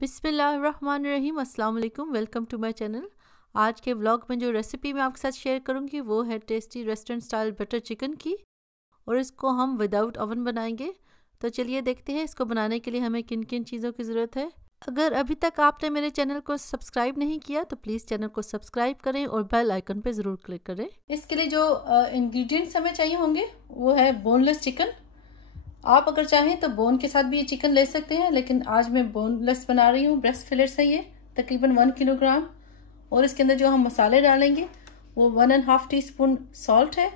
बिस्मिल्लाहिर्रहमानिर्रहीम, अस्सलाम वालेकुम। Welcome to my channel. आज के व्लॉग में जो रेसिपी मैं आपके साथ शेयर करूंगी वो है tasty restaurant style butter chicken की, और इसको हम विदाउट ओवन बनाएंगे। तो चलिए देखते हैं इसको बनाने के लिए हमें किन किन चीज़ों की ज़रूरत है। अगर अभी तक आपने मेरे चैनल को सब्सक्राइब नहीं किया तो प्लीज़ चैनल को सब्सक्राइब करें और बेल आइकन पर ज़रूर क्लिक करें। इसके लिए जो इंग्रेडिएंट्स हमें चाहिए होंगे वो है बोनलेस चिकन। आप अगर चाहें तो बोन के साथ भी ये चिकन ले सकते हैं, लेकिन आज मैं बोनलेस बना रही हूँ। ब्रेस्ट फिलेट्स है ये, तकरीबन 1 किलोग्राम। और इसके अंदर जो हम मसाले डालेंगे वो 1.5 टीस्पून सॉल्ट है,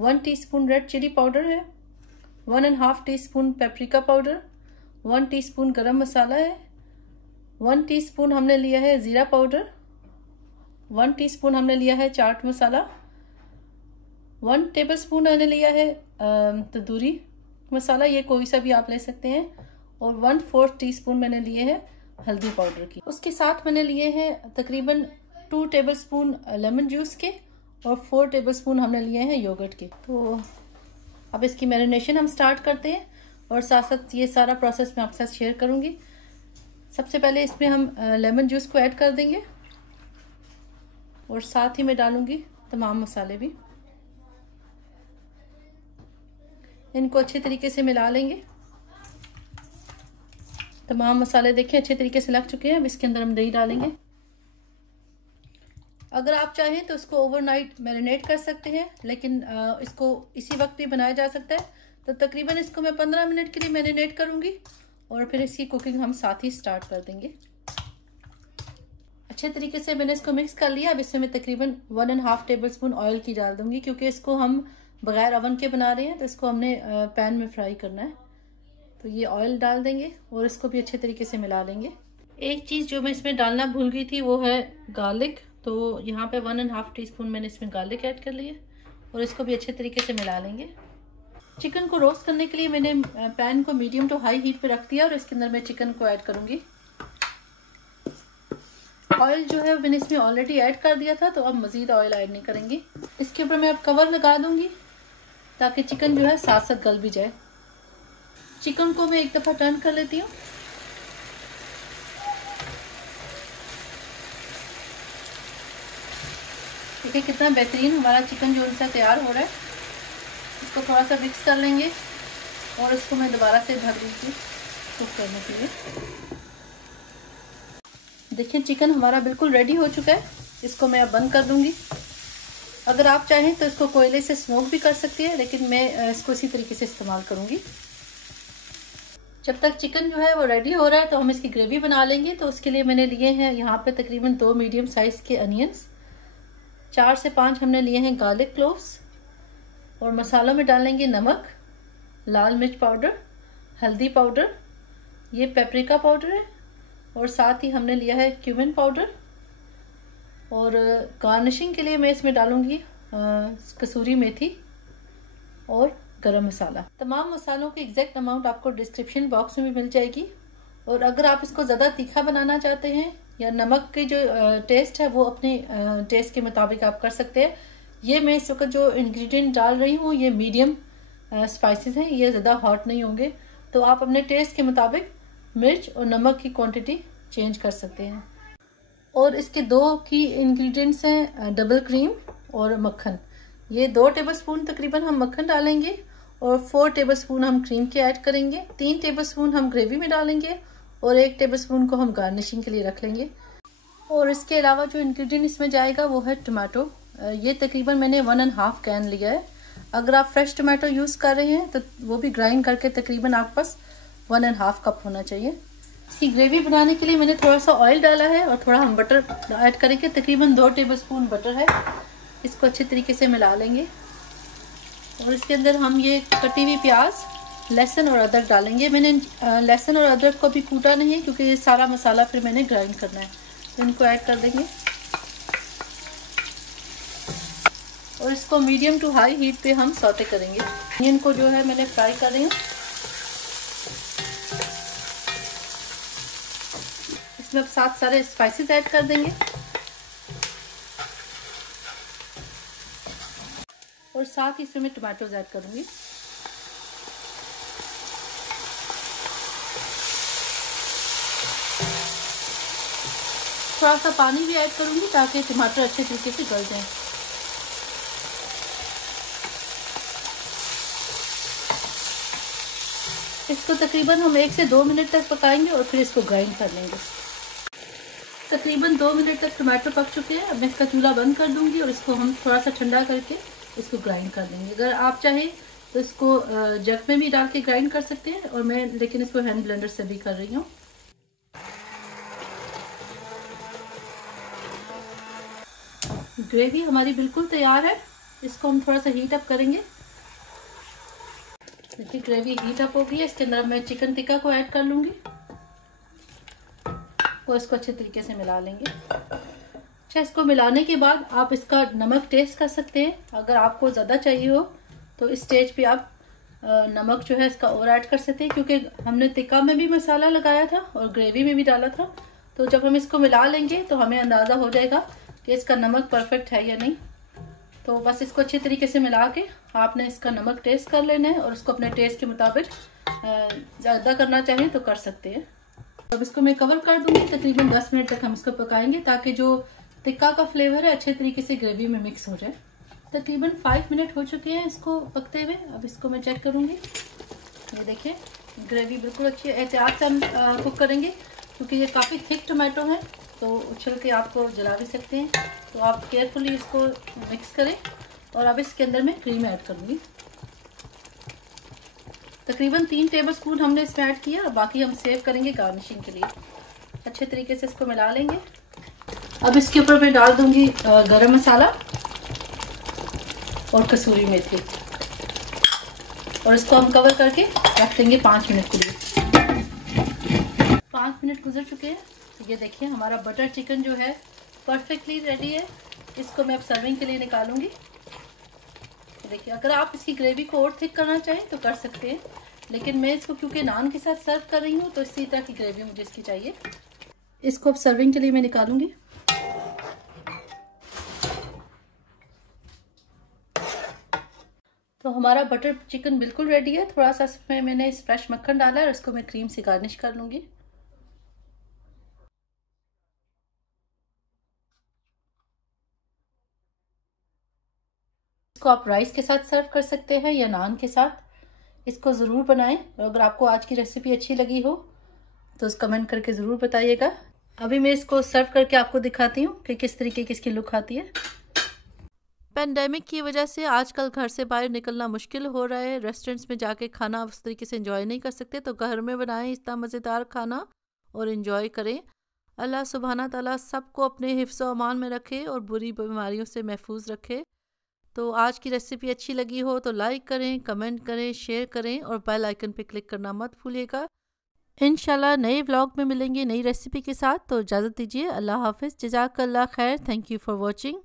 1 टीस्पून रेड चिली पाउडर है, 1.5 टीस्पून पेपरिका पाउडर, 1 टीस्पून गरम मसाला है, 1 टीस्पून हमने लिया है ज़ीरा पाउडर, 1 टीस्पून हमने लिया है चाट मसाला, 1 टेबलस्पून मैंने लिया है तंदूरी मसाला, ये कोई सा भी आप ले सकते हैं, और 1/4 टीस्पून मैंने लिए हैं हल्दी पाउडर की। उसके साथ मैंने लिए हैं तकरीबन 2 टेबलस्पून लेमन जूस के, और 4 टेबलस्पून हमने लिए हैं योगर्ट के। तो अब इसकी मैरिनेशन हम स्टार्ट करते हैं, और साथ साथ ये सारा प्रोसेस मैं आपके साथ शेयर करूंगी। सबसे पहले इसमें हम लेमन जूस को ऐड कर देंगे, और साथ ही मैं डालूंगी तमाम मसाले भी। इनको अच्छे तरीके से मिला लेंगे। तमाम मसाले देखें अच्छे तरीके से लग चुके हैं। अब इसके अंदर हम दही डालेंगे। अगर आप चाहें तो इसको ओवरनाइट मैरिनेट कर सकते हैं, लेकिन इसको इसी वक्त भी बनाया जा सकता है। तो तकरीबन इसको मैं 15 मिनट के लिए मैरिनेट करूंगी, और फिर इसकी कुकिंग हम साथ ही स्टार्ट कर देंगे। अच्छे तरीके से मैंने इसको मिक्स कर लिया। अब इसमें मैं तकरीबन 1.5 टेबलस्पून ऑयल की डाल दूंगी, क्योंकि इसको हम बगैर ओवन के बना रहे हैं, तो इसको हमने पैन में फ्राई करना है। तो ये ऑयल डाल देंगे और इसको भी अच्छे तरीके से मिला लेंगे। एक चीज़ जो मैं इसमें डालना भूल गई थी वो है गार्लिक। तो यहाँ पे 1.5 टीस्पून मैंने इसमें गार्लिक ऐड कर लिया, और इसको भी अच्छे तरीके से मिला लेंगे। चिकन को रोस्ट करने के लिए मैंने पैन को मीडियम टू हाई हीट पे रख दिया, और इसके अंदर मैं चिकन को ऐड करूंगी। ऑयल जो है मैंने इसमें ऑलरेडी ऐड कर दिया था, तो अब मजीद ऑयल ऐड नहीं करेंगे। इसके ऊपर मैं अब कवर लगा दूंगी ताकि चिकन जो है साथ साथ गल भी जाए। चिकन को मैं एक दफा टर्न कर लेती हूँ। देखिए कितना बेहतरीन हमारा चिकन जो इनसे तैयार हो रहा है। इसको थोड़ा सा मिक्स कर लेंगे, और इसको मैं दोबारा से ढक दूंगी कुक करने के लिए। देखिए चिकन हमारा बिल्कुल रेडी हो चुका है। इसको मैं अब बंद कर दूंगी। अगर आप चाहें तो इसको कोयले से स्मोक भी कर सकती है, लेकिन मैं इसको इसी तरीके से इस्तेमाल करूंगी। जब तक चिकन जो है वो रेडी हो रहा है तो हम इसकी ग्रेवी बना लेंगे। तो उसके लिए मैंने लिए हैं यहाँ पे तकरीबन 2 मीडियम साइज के अनियंस, 4 से 5 हमने लिए हैं गार्लिक क्लोव्स, और मसालों में डालेंगे नमक, लाल मिर्च पाउडर, हल्दी पाउडर, ये पेपरिका पाउडर है, और साथ ही हमने लिया है क्यूमिन पाउडर। और गार्निशिंग के लिए मैं इसमें डालूंगी कसूरी मेथी और गरम मसाला। तमाम मसालों की एग्जैक्ट अमाउंट आपको डिस्क्रिप्शन बॉक्स में भी मिल जाएगी। और अगर आप इसको ज़्यादा तीखा बनाना चाहते हैं, या नमक की जो टेस्ट है वो अपने टेस्ट के मुताबिक आप कर सकते हैं। ये मैं इस वक्त जो इंग्रेडिएंट डाल रही हूँ ये मीडियम स्पाइसेस हैं, ये ज़्यादा हॉट नहीं होंगे। तो आप अपने टेस्ट के मुताबिक मिर्च और नमक की क्वांटिटी चेंज कर सकते हैं। और इसके 2 की इंग्रेडिएंट्स हैं डबल क्रीम और मक्खन। ये 2 टेबलस्पून तकरीबन हम मक्खन डालेंगे, और 4 टेबलस्पून हम क्रीम के ऐड करेंगे, 3 टेबलस्पून हम ग्रेवी में डालेंगे, और 1 टेबलस्पून को हम गार्निशिंग के लिए रख लेंगे। और इसके अलावा जो इंग्रेडिएंट इसमें जाएगा वो है टमाटो। ये तकरीबन मैंने 1.5 कैन लिया है। अगर आप फ्रेश टमाटो यूज़ कर रहे हैं तो वो भी ग्राइंड करके तकरीबन आपके पास 1.5 कप होना चाहिए। इसकी ग्रेवी बनाने के लिए मैंने थोड़ा सा ऑयल डाला है, और थोड़ा हम बटर ऐड करेंगे, तकरीबन 2 टेबलस्पून बटर है। इसको अच्छे तरीके से मिला लेंगे, और इसके अंदर हम ये कटी हुई प्याज, लहसुन और अदरक डालेंगे। मैंने लहसुन और अदरक को भी कूटा नहीं है, क्योंकि ये सारा मसाला फिर मैंने ग्राइंड करना है। तो इनको ऐड कर देंगे, और इसको मीडियम टू हाई हीट पे हम सौते करेंगे। इनको जो है मैंने फ्राई कर रही हूँ। इसमें अब साथ सारे स्पाइसेस ऐड कर देंगे, और साथ ही इसमें टमाटोज ऐड करूंगी। थोड़ा सा पानी भी ऐड करूंगी ताकि टमाटर अच्छे तरीके से गल जाए। इसको तकरीबन हम 1 से 2 मिनट तक पकाएंगे और फिर इसको ग्राइंड कर लेंगे। तकरीबन 2 मिनट तक टमाटर पक चुके हैं। अब मैं इसका चूल्हा बंद कर दूंगी और इसको हम थोड़ा सा ठंडा करके इसको ग्राइंड कर लेंगे। अगर आप चाहें तो इसको जग में भी डाल के ग्राइंड कर सकते हैं, और मैं लेकिन इसको हैंड ब्लेंडर से भी कर रही हूँ। ग्रेवी हमारी बिल्कुल तैयार है। इसको हम थोड़ा सा हीट अप करेंगे। देखिए ग्रेवी हीट अप हो गई है। इसके अंदर मैं चिकन टिक्का को ऐड कर लूंगी और इसको अच्छे तरीके से मिला लेंगे। अच्छा, इसको मिलाने के बाद आप इसका नमक टेस्ट कर सकते हैं। अगर आपको ज़्यादा चाहिए हो तो इस स्टेज पे आप नमक जो है इसका और ऐड कर सकते हैं, क्योंकि हमने टिक्का में भी मसाला लगाया था और ग्रेवी में भी डाला था। तो जब हम इसको मिला लेंगे तो हमें अंदाज़ा हो जाएगा कि इसका नमक परफेक्ट है या नहीं। तो बस इसको अच्छे तरीके से मिला के आपने इसका नमक टेस्ट कर लेना है, और उसको अपने टेस्ट के मुताबिक ज़्यादा करना चाहें तो कर सकते हैं। अब इसको मैं कवर कर दूंगी। तकरीबन 10 मिनट तक हम इसको पकाएंगे ताकि जो टिक्का का फ्लेवर है अच्छे तरीके से ग्रेवी में मिक्स हो जाए। तकरीबन 5 मिनट हो चुके हैं इसको पकते हुए। अब इसको मैं चेक करूंगी। ये देखिए ग्रेवी बिल्कुल अच्छी है। एहतियात से हम कुक करेंगे क्योंकि ये काफ़ी थिक टमाटो है, तो उछल के आपको जला भी सकते हैं। तो आप केयरफुली इसको मिक्स करें। और अब इसके अंदर मैं क्रीम ऐड करूँगी। तकरीबन 3 टेबलस्पून हमने इसमें ऐड किया, और बाकी हम सेव करेंगे गार्निशिंग के लिए। अच्छे तरीके से इसको मिला लेंगे। अब इसके ऊपर मैं डाल दूंगी गरम मसाला और कसूरी मेथी, और इसको हम कवर करके रख देंगे 5 मिनट के लिए। 5 मिनट गुजर चुके हैं। ये देखिए हमारा बटर चिकन जो है परफेक्टली रेडी है। इसको मैं अब सर्विंग के लिए निकालूंगी। देखिए अगर आप इसकी ग्रेवी को और थिक करना चाहें तो कर सकते हैं, लेकिन मैं इसको क्योंकि नान के साथ सर्व कर रही हूँ तो इसी तरह की ग्रेवी मुझे इसकी चाहिए। इसको अब सर्विंग के लिए मैं निकालूंगी। तो हमारा बटर चिकन बिल्कुल रेडी है। थोड़ा सा इसमें मैंने फ्रेश मक्खन डाला है और इसको मैं क्रीम से गार्निश कर लूंगी। इसको आप राइस के साथ सर्व कर सकते हैं या नान के साथ। इसको ज़रूर बनाएं, और अगर आपको आज की रेसिपी अच्छी लगी हो तो उस कमेंट करके ज़रूर बताइएगा। अभी मैं इसको सर्व करके आपको दिखाती हूँ कि किस तरीके की इसकी लुक आती है। पेंडेमिक की वजह से आजकल घर से बाहर निकलना मुश्किल हो रहा है। रेस्टोरेंट्स में जाके खाना उस तरीके से एंजॉय नहीं कर सकते, तो घर में बनाएं इतना मज़ेदार खाना और एंजॉय करें। अल्लाह सुब्हाना ताला सबको अपने हिफ्ज़ व अमान में रखे और बुरी बीमारियों से महफूज रखे। तो आज की रेसिपी अच्छी लगी हो तो लाइक करें, कमेंट करें, शेयर करें और बेल आइकन पे क्लिक करना मत भूलिएगा। इंशाल्लाह नए व्लॉग में मिलेंगे नई रेसिपी के साथ। तो इजाज़त दीजिए। अल्लाह हाफिज़। जज़ाकल्लाह खैर। Thank you for watching.